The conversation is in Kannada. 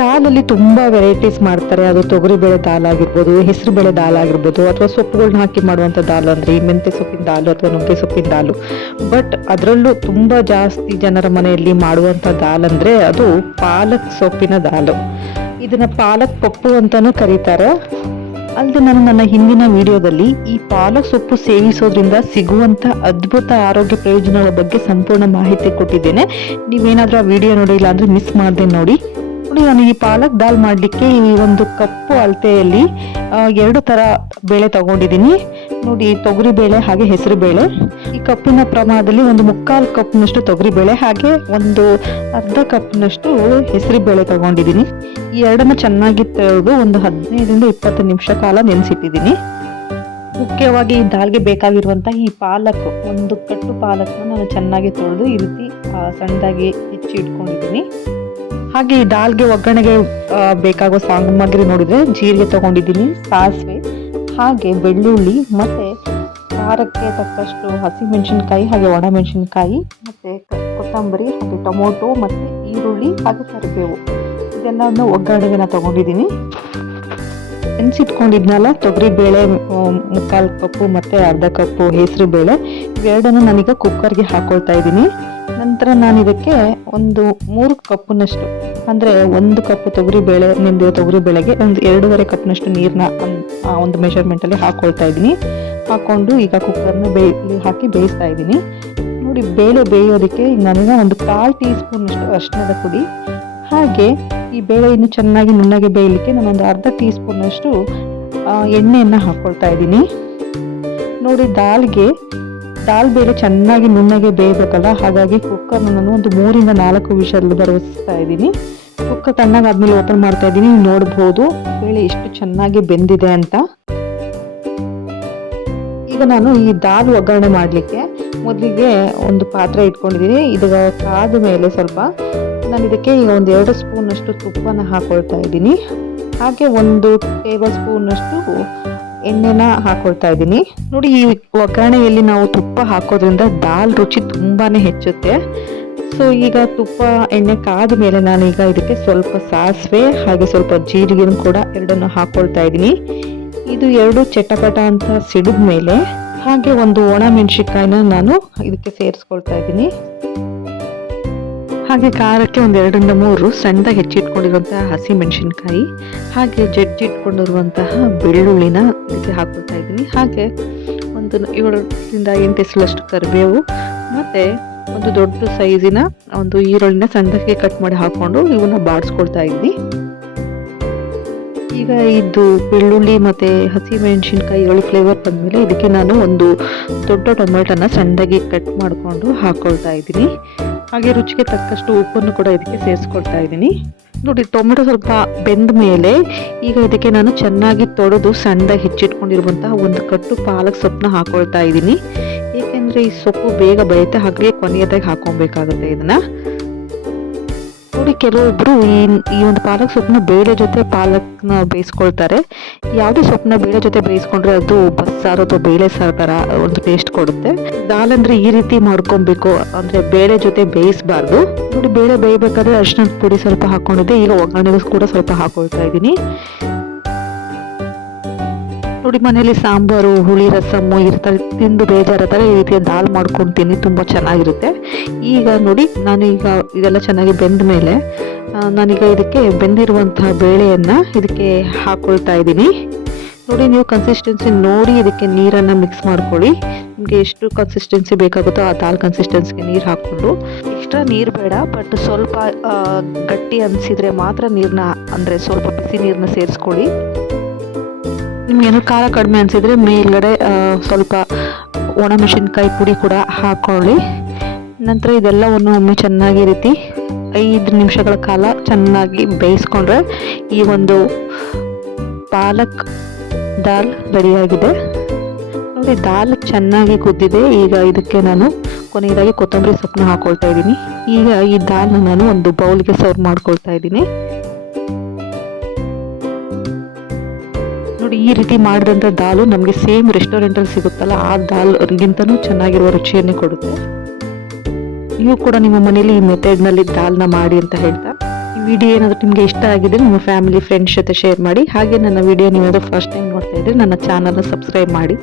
ದಾಲಲ್ಲಿ ತುಂಬ ವೆರೈಟೀಸ್ ಮಾಡ್ತಾರೆ. ಅದು ತೊಗರಿಬೇಳೆ ದಾಲ್ ಆಗಿರ್ಬೋದು ಹೆಸರುಬೇಳೆ ದಾಲ್ ಆಗಿರ್ಬೋದು, ಅಥವಾ ಸೊಪ್ಪುಗಳನ್ನ ಹಾಕಿ ಮಾಡುವಂಥ ದಾಲ್ ಅಂದರೆ ಈ ಮೆಂತ್ಯ ಸೊಪ್ಪಿನ ದಾಲು ಅಥವಾ ನುಗ್ಗೆ ಸೊಪ್ಪಿನ ದಾಲು. ಬಟ್ ಅದರಲ್ಲೂ ತುಂಬ ಜಾಸ್ತಿ ಜನರ ಮನೆಯಲ್ಲಿ ಮಾಡುವಂಥ ದಾಲ್ ಅಂದರೆ ಅದು ಪಾಲಕ್ ಸೊಪ್ಪಿನ ದಾಲು. ಇದನ್ನು ಪಾಲಕ್ ಪಪ್ಪು ಅಂತಲೂ ಕರೀತಾರೆ. ಅಲ್ಲದೆ ನಾನು ನನ್ನ ಹಿಂದಿನ ವಿಡಿಯೋದಲ್ಲಿ ಈ ಪಾಲಕ್ ಸೊಪ್ಪು ಸೇವಿಸೋದ್ರಿಂದ ಸಿಗುವಂಥ ಅದ್ಭುತ ಆರೋಗ್ಯ ಪ್ರಯೋಜನಗಳ ಬಗ್ಗೆ ಸಂಪೂರ್ಣ ಮಾಹಿತಿ ಕೊಟ್ಟಿದ್ದೇನೆ. ನೀವೇನಾದರೂ ಆ ವಿಡಿಯೋ ನೋಡಿಲ್ಲ ಅಂದ್ರೆ ಮಿಸ್ ಮಾಡದೆ ನೋಡಿ. ನೋಡಿ ನಾನು ಈ ಪಾಲಕ್ ದಾಲ್ ಮಾಡಲಿಕ್ಕೆ ಈ ಒಂದು ಕಪ್ಪು ಅಳತೆಯಲ್ಲಿ ಎರಡು ಥರ ಬೇಳೆ ತಗೊಂಡಿದ್ದೀನಿ. ನೋಡಿ, ತೊಗರಿ ಬೇಳೆ ಹಾಗೆ ಹೆಸರು ಬೇಳೆ. ಈ ಕಪ್ಪಿನ ಪ್ರಮಾಣದಲ್ಲಿ ಒಂದು ಮುಕ್ಕಾಲು ಕಪ್ನಷ್ಟು ತೊಗರಿ ಬೇಳೆ ಹಾಗೆ ಒಂದು ಅರ್ಧ ಕಪ್ನಷ್ಟು ಹೆಸರು ಬೇಳೆ ತಗೊಂಡಿದ್ದೀನಿ. ಈ ಎರಡನ್ನ ಚೆನ್ನಾಗಿ ತೆಗೆದು ಒಂದು ಹದಿನೈದರಿಂದ ಇಪ್ಪತ್ತು ನಿಮಿಷ ಕಾಲ ನೆನೆಸಿಟ್ಟಿದ್ದೀನಿ. ಮುಖ್ಯವಾಗಿ ಈ ದಾಲ್ಗೆ ಬೇಕಾಗಿರುವಂಥ ಈ ಪಾಲಕ್, ಒಂದು ಕಟ್ಟು ಪಾಲಕ್ನ ನಾನು ಚೆನ್ನಾಗಿ ತೊಳೆದು ಈ ರೀತಿ ಸಣ್ಣದಾಗಿ ಹೆಚ್ಚಿ ಇಟ್ಕೊಂಡಿದ್ದೀನಿ ಹಾಗೆ ಈ ದಾಲ್ಗೆ ಒಗ್ಗರಣೆಗೆ ಬೇಕಾಗೋ ಸಾಮಗ್ರಿ ನೋಡಿದ್ರೆ ಜೀರಿಗೆ ತಗೊಂಡಿದ್ದೀನಿ, ಸಾಸಿವೆ, ಹಾಗೆ ಬೆಳ್ಳುಳ್ಳಿ, ಮತ್ತೆ ಖಾರಕ್ಕೆ ತಕ್ಕಷ್ಟು ಹಸಿಮೆಣಸಿನ್ಕಾಯಿ, ಹಾಗೆ ಒಣಮೆಣಸಿನ್ಕಾಯಿ, ಮತ್ತೆ ಕೊತ್ತಂಬರಿ, ಹಾಗೆ ಟೊಮೊಟೊ, ಮತ್ತೆ ಈರುಳ್ಳಿ, ಹಾಗೆ ಕರಿಬೇವು. ಇದೆಲ್ಲವನ್ನು ಒಗ್ಗರಣೆಗೆ ನಾನು ತಗೊಂಡಿದ್ದೀನಿ. ತೊಗರಿ ಬೇಳೆ ಮುಕ್ಕಾಲು ಕಪ್ಪು, ಮತ್ತೆ ಅರ್ಧ ಕಪ್ಪು ಹೆಸರು ಬೇಳೆ ಇವೆರಡನ್ನು ನಾನೀಗ ಕುಕ್ಕರ್ಗೆ ಹಾಕೊಳ್ತಾ ಇದ್ದೀನಿ. ನಂತರ ನಾನು ಇದಕ್ಕೆ ಒಂದು ಮೂರು ಕಪ್ಪಿನಷ್ಟು, ಅಂದ್ರೆ ಒಂದು ಕಪ್ ತೊಗರಿ ಬೇಳೆ ನೆಂದಿರೋ ತೊಗರಿ ಬೇಳೆಗೆ ಒಂದು ಎರಡೂವರೆ ಕಪ್ನಷ್ಟು ನೀರನ್ನ ಒಂದು ಮೆಷರ್ಮೆಂಟ್ ಅಲ್ಲಿ ಹಾಕೊಳ್ತಾ ಇದ್ದೀನಿ. ಹಾಕೊಂಡು ಈಗ ಕುಕ್ಕರ್ನ ಬೇಯಿ ಹಾಕಿ ಬೇಯಿಸ್ತಾ ಇದ್ದೀನಿ. ನೋಡಿ, ಬೇಳೆ ಬೇಯೋದಕ್ಕೆ ನನಗೆ ಒಂದು ಕಾಲು ಟೀ ಸ್ಪೂನಷ್ಟು ಅಷ್ಟು ಅರಿಶಿಣದ ಪುಡಿ. ಹಾಗೆ ಈ ಬೇಳೆ ಇನ್ನು ಚೆನ್ನಾಗಿ ನುಣ್ಣಗೆ ಬೇಯಲಿಕ್ಕೆ ನಾನೊಂದು ಅರ್ಧ ಟೀ ಸ್ಪೂನಷ್ಟು ಎಣ್ಣೆಯನ್ನು ಹಾಕ್ಕೊಳ್ತಾ ಇದ್ದೀನಿ. ನೋಡಿ, ದಾಲ್ಗೆ ದಾಲ್ ಬೇರೆ ಚೆನ್ನಾಗಿ ನುಣ್ಣಗೆ ಬೇಯಬೇಕಲ್ಲ? ಹಾಗಾಗಿ ಕುಕ್ಕರ್ನ ನಾನು ಒಂದು ಮೂರಿಂದ ನಾಲ್ಕು ವಿಷಲ್ ಬರವಸ್ತಾ ಇದ್ದೀನಿ. ಕುಕ್ಕರ್ ತಣ್ಣಗಾದ್ಮೇಲೆ ಓಪನ್ ಮಾಡ್ತಾ ಇದ್ದೀನಿ. ನೋಡ್ಬೋದು. ಬೇಳೆ ಎಷ್ಟು ಚೆನ್ನಾಗಿ ಬೆಂದಿದೆ ಅಂತ. ಈಗ ನಾನು ಈ ದಾಲ್ ಒಗ್ಗರಣೆ ಮಾಡಲಿಕ್ಕೆ ಮೊದಲಿಗೆ ಒಂದು ಪಾತ್ರೆ ಇಟ್ಕೊಂಡಿದ್ದೀನಿ. ಇದು ಕಾದ ಮೇಲೆ ಸ್ವಲ್ಪ ನಾನು ಇದಕ್ಕೆ ಈಗ ಒಂದು ಎರಡು ಸ್ಪೂನಷ್ಟು ತುಪ್ಪನ ಹಾಕೊಳ್ತಾ ಇದ್ದೀನಿ. ಹಾಗೆ ಒಂದು ಟೇಬಲ್ ಸ್ಪೂನ್ ಅಷ್ಟು ಎಣ್ಣೆನ ಹಾಕೊಳ್ತಾ ಇದ್ದೀನಿ. ನೋಡಿ, ಈ ಒಗ್ಗರಣೆಯಲ್ಲಿ ನಾವು ತುಪ್ಪ ಹಾಕೋದ್ರಿಂದ ದಾಲ್ ರುಚಿ ತುಂಬಾ ಹೆಚ್ಚುತ್ತೆ. ಸೊ ಈಗ ತುಪ್ಪ, ಎಣ್ಣೆ ಕಾದ ಮೇಲೆ ನಾನು ಈಗ ಇದಕ್ಕೆ ಸ್ವಲ್ಪ ಸಾಸಿವೆ ಹಾಗೆ ಸ್ವಲ್ಪ ಜೀರಿಗೆ ಕೂಡ ಎರಡನ್ನು ಹಾಕೊಳ್ತಾ ಇದ್ದೀನಿ. ಇದು ಎರಡು ಚಟಪಟ ಅಂತ ಸಿಡಿದ ಮೇಲೆ ಹಾಗೆ ಒಂದು ಒಣ ಮೆಣಸಿನ್ಕಾಯಿನ ನಾನು ಇದಕ್ಕೆ ಸೇರಿಸ್ಕೊಳ್ತಾ ಇದ್ದೀನಿ. ಹಾಗೆ ಖಾರಕ್ಕೆ ಒಂದು ಎರಡರಿಂದ ಮೂರು ಸಣ್ಣದಾಗಿ ಹೆಚ್ಚಿಟ್ಕೊಂಡಿರುವಂತಹ ಹಸಿ ಮೆಣಸಿನ್ಕಾಯಿ, ಹಾಗೆ ಜಜ್ಜಿಟ್ಕೊಂಡಿರುವಂತಹ ಬೆಳ್ಳುಳ್ಳಿನ ಹಾಕೊಳ್ತಾ ಇದ್ದೀನಿ. ಹಾಗೆ ಒಂದು ಏಳರಿಂದ ಎಂಟು ಎಸಲಷ್ಟು ಕರಿಬೇವು, ಮತ್ತೆ ಒಂದು ದೊಡ್ಡ ಸೈಜಿನ ಒಂದು ಈರುಳ್ಳಿನ ಸಣ್ಣದಾಗಿ ಕಟ್ ಮಾಡಿ ಹಾಕ್ಕೊಂಡು ಇವನ್ನ ಬಾಡಿಸ್ಕೊಳ್ತಾ ಇದ್ದೀನಿ. ಈಗ ಇದು ಬೆಳ್ಳುಳ್ಳಿ ಮತ್ತೆ ಹಸಿ ಮೆಣಸಿನ್ಕಾಯಿ ಈರುಳ್ಳಿ ಫ್ಲೇವರ್ ಬಂದಮೇಲೆ ಇದಕ್ಕೆ ನಾನು ಒಂದು ದೊಡ್ಡ ಟೊಮೆಟೊನ ಸಣ್ಣದಾಗಿ ಕಟ್ ಮಾಡಿಕೊಂಡು ಹಾಕೊಳ್ತಾ ಇದ್ದೀನಿ. ಹಾಗೆ ರುಚಿಗೆ ತಕ್ಕಷ್ಟು ಉಪ್ಪನ್ನು ಕೂಡ ಇದಕ್ಕೆ ಸೇರಿಸ್ಕೊಳ್ತಾ ಇದ್ದೀನಿ. ನೋಡಿ, ಟೊಮೆಟೊ ಸ್ವಲ್ಪ ಬೆಂದ ಮೇಲೆ ಈಗ ಇದಕ್ಕೆ ನಾನು ಚೆನ್ನಾಗಿ ತೊಳೆದು ಸಣ್ಣ ಹೆಚ್ಚಿಟ್ಕೊಂಡಿರುವಂತಹ ಒಂದು ಕಟ್ಟು ಪಾಲಕ್ ಸೊಪ್ಪನ್ನ ಹಾಕೊಳ್ತಾ ಇದ್ದೀನಿ. ಏಕೆಂದ್ರೆ ಈ ಸೊಪ್ಪು ಬೇಗ ಬೆಳೆಯುತ್ತೆ ಹಾಗೆ ಕೊನೆಯದಾಗಿ ಹಾಕೊಬೇಕಾಗುತ್ತೆ ಇದನ್ನ. ನೋಡಿ ಕೆಲವೊಬ್ರು ಈ ಈ ಒಂದು ಪಾಲಕ್ ಸೊಪ್ಪನ್ನ ಬೇಳೆ ಜೊತೆ ಪಾಲಕ್ನ ಬೇಯಿಸ್ಕೊಳ್ತಾರೆ. ಯಾವುದೇ ಸೊಪ್ಪನ್ನ ಬೇಳೆ ಜೊತೆ ಬೇಯಿಸ್ಕೊಂಡ್ರೆ ಅದು ಬಸ್ಸಾರು ಅಥವಾ ಬೇಳೆ ಸಾರು ಥರ ಒಂದು ಟೇಸ್ಟ್ ಕೊಡುತ್ತೆ. ದಾಲ್ ಅಂದ್ರೆ ಈ ರೀತಿ ಮಾಡ್ಕೊಬೇಕು. ಅಂದ್ರೆ ಬೇಳೆ ಜೊತೆ ಬೇಯಿಸಬಾರ್ದು. ನೋಡಿ, ಬೇಳೆ ಬೇಯಬೇಕಾದ್ರೆ ಅರಿಶಿನ ಪುಡಿ ಸ್ವಲ್ಪ ಹಾಕೊಂಡಿದ್ದೆ. ಈಗ ಒಗ್ಗರಣೆಗೂ ಕೂಡ ಸ್ವಲ್ಪ ಹಾಕೊಳ್ತಾ ಇದ್ದೀನಿ. ನೋಡಿ, ಮನೇಲಿ ಸಾಂಬಾರು, ಹುಳಿ ರಸಮ್ಮು ಇರ್ತಾರೆ ತಿಂದು ಬೇಜಾರತಾರೆ ಈ ರೀತಿಯ ದಾಲ್ ಮಾಡ್ಕೊತೀನಿ ತುಂಬ ಚೆನ್ನಾಗಿರುತ್ತೆ. ಈಗ ನೋಡಿ ನಾನು ಈಗ ಇದೆಲ್ಲ ಚೆನ್ನಾಗಿ ಬೆಂದ ಮೇಲೆ ನಾನೀಗ ಇದಕ್ಕೆ ಬೆಂದಿರುವಂತಹ ಬೇಳೆಯನ್ನು ಇದಕ್ಕೆ ಹಾಕ್ಕೊಳ್ತಾ ಇದ್ದೀನಿ. ನೋಡಿ, ನೀವು ಕನ್ಸಿಸ್ಟೆನ್ಸಿ ನೋಡಿ ಇದಕ್ಕೆ ನೀರನ್ನು ಮಿಕ್ಸ್ ಮಾಡ್ಕೊಳ್ಳಿ. ನಿಮಗೆ ಎಷ್ಟು ಕನ್ಸಿಸ್ಟೆನ್ಸಿ ಬೇಕಾಗುತ್ತೋ ಆ ದಾಲ್ ಕನ್ಸಿಸ್ಟೆನ್ಸಿಗೆ ನೀರು ಹಾಕ್ಕೊಂಡು. ಎಕ್ಸ್ಟ್ರಾ ನೀರು ಬೇಡ ಬಟ್ ಸ್ವಲ್ಪ ಗಟ್ಟಿ ಅನಿಸಿದರೆ ಮಾತ್ರ ನೀರನ್ನ ಅಂದರೆ ಸ್ವಲ್ಪ ಬಿಸಿ ನೀರನ್ನ ಸೇರಿಸ್ಕೊಳ್ಳಿ. ನಿಮ್ಗೇನು ಖಾರ ಕಡಿಮೆ ಅನಿಸಿದರೆ ಮೇಲ್ಗಡೆ ಸ್ವಲ್ಪ ಒಣಮೆಣಸಿನ್ಕಾಯಿ ಪುಡಿ ಕೂಡ ಹಾಕ್ಕೊಳ್ಳಿ ನಂತರ ಇದೆಲ್ಲವನ್ನು ಒಮ್ಮೆ ಚೆನ್ನಾಗಿ ರೀತಿ ಐದು ನಿಮಿಷಗಳ ಕಾಲ ಚೆನ್ನಾಗಿ ಬೇಯಿಸ್ಕೊಂಡ್ರೆ ಈ ಒಂದು ಪಾಲಕ್ ದಾಲ್ ರೆಡಿಯಾಗಿದೆ. ನೋಡಿ, ದಾಲ್ ಚೆನ್ನಾಗಿ ಕುದ್ದಿದೆ. ಈಗ ಇದಕ್ಕೆ ನಾನು ಕೊನೆಯದಾಗಿ ಕೊತ್ತಂಬರಿ ಸೊಪ್ಪನ್ನ ಹಾಕ್ಕೊಳ್ತಾ ಇದ್ದೀನಿ. ಈಗ ಈ ದಾಲ್ನ ನಾನು ಒಂದು ಬೌಲ್ಗೆ ಸರ್ವ್ ಮಾಡ್ಕೊಳ್ತಾ ಇದ್ದೀನಿ. ನೋಡಿ, ಈ ರೀತಿ ಮಾಡಿದಂಥ ದಾಲು ನಮಗೆ ಸೇಮ್ ರೆಸ್ಟೋರೆಂಟಲ್ಲಿ ಸಿಗುತ್ತಲ್ಲ, ಆ ದಾಲ್ಗಿಂತನೂ ಚೆನ್ನಾಗಿರುವ ರುಚಿಯನ್ನೇ ಕೊಡುತ್ತೆ. ನೀವು ಕೂಡ ನಿಮ್ಮ ಮನೆಯಲ್ಲಿ ಈ ಮೆಥಡ್ನಲ್ಲಿ ದಾಲ್ನ ಮಾಡಿ ಅಂತ ಹೇಳ್ತಾ, ಈ ವಿಡಿಯೋ ಏನಾದರೂ ನಿಮಗೆ ಇಷ್ಟ ಆಗಿದೆ, ನಿಮ್ಮ ಫ್ಯಾಮಿಲಿ ಫ್ರೆಂಡ್ಸ್ ಜೊತೆ ಶೇರ್ ಮಾಡಿ, ಹಾಗೆ ನನ್ನ ವಿಡಿಯೋ ನೀವಾದರೂ ಫಸ್ಟ್ ಟೈಮ್ ನೋಡ್ತಾ ಇದ್ದರೆ ನನ್ನ ಚಾನಲ್ನ ಸಬ್ಸ್ಕ್ರೈಬ್ ಮಾಡಿ.